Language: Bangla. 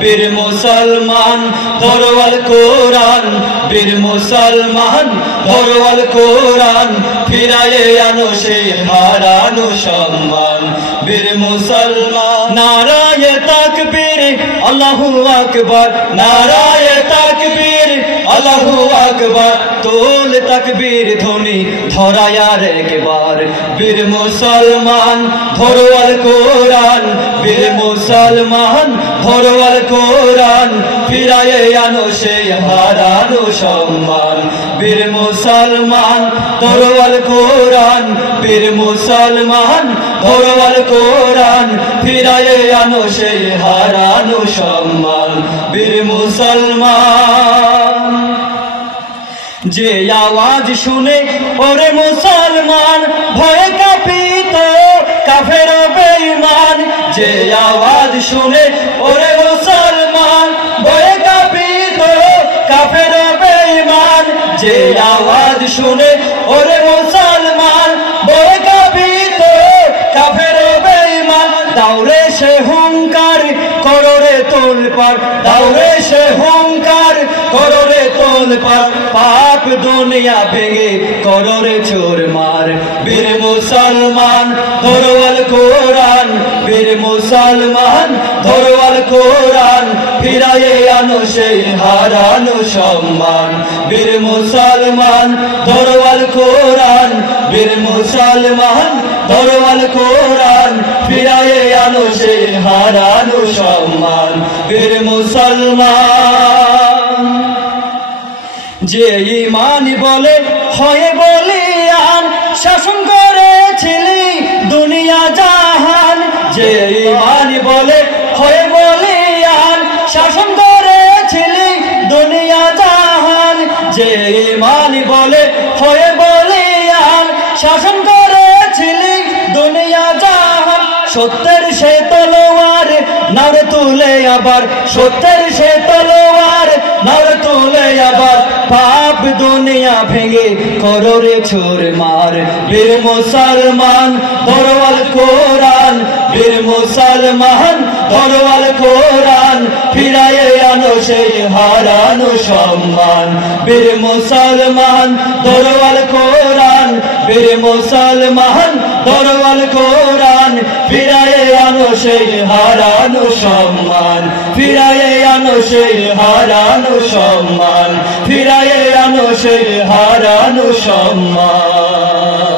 বীর মুসলমান ধরওয়াল কোরআন, বীর মুসলমান ধরওয়াল কোরআন, ফিরায়ে আনো সেই হারানো সম্মান। বীর মুসলমান নারায়ে তাকবীর আল্লাহু আকবার, নারায়ে তাকবীর আল্লাহু আকবার, তোল তাকবীর ধ্বনি ধরায়ার একবার। বীর মুসলমান ধরওয়াল কোরআন, বীর মুসলমান ধরওয়াল কোরআন, ফিরায়ে আনো সেই হারানো সম্মান। বীর মুসলমান ধরওয়াল কোরআন, বীর মুসলমান ধরওয়াল কোরআন, ফিরায়ে আনো সেই হারানো সম্মান। বীর মুসলমান যে আওয়াজ শুনে ওরে মুসলমান ভয়ে কাঁপিত কাফের বেঈমান, যে আওয়াজ শুনে ওরে মুসলমান ভয়ে কাঁপিত কাফের বেঈমান, যে আওয়াজ শুনে ওরে মুসলমান ভয়ে কাঁপিত কাফের বেঈমান। দাউরে সে হুঙ্কার কররে তোলপাড়, দাউরে সে হুঙ্কার কররে তোলপাড়, পাপ দুনিয়া ভেঙে কররে চুরমার। বীর মুসলমান ধরওয়াল কোরআন, বীর মুসলমান ধরওয়াল কোরআন, ফিরায়ে আনো সেই হারানো সম্মান। বীর মুসলমান ধরওয়াল কোরআন, বীর মুসলমান ধরওয়াল কোরআন, ফিরায়ে আনো সেই হারানো সম্মান। বীর মুসলমান যে ঈমান বলে হয়ে বলিয়ান, শাসন করেছিলি দুনিয়া জাহান, যে ঈমান বলে হয়ে বলিয়ান, শাসন করেছিলি দুনিয়া জাহান, যে ঈমান বলে হয়ে বলিয়ান, শাসন করেছিলি দুনিয়া জাহান। সত্যের সে তলোয়ার নাড়ে তুলে আবার, সত্যের সে তলোয়ার নাড়ে তুলে আবার, পাপ দুনিয়া ভেঙে কররে চুরমার। বীর মুসলমান ধরওয়াল কোরআন, বীর মুসলমান ধরওয়াল কোরআন, ফিরায়ে আনো সেই হারানো সম্মান। বীর মুসলমান ধরওয়াল কোরআন, বীর মুসলমান ধরওয়াল কোরআন, ফিরায়ে আনো সেই হারানো সম্মান। ফিরায়ে আনো সেই হারানো সম্মান, ফিরায়ে আনো সেই হারানো সম্মান।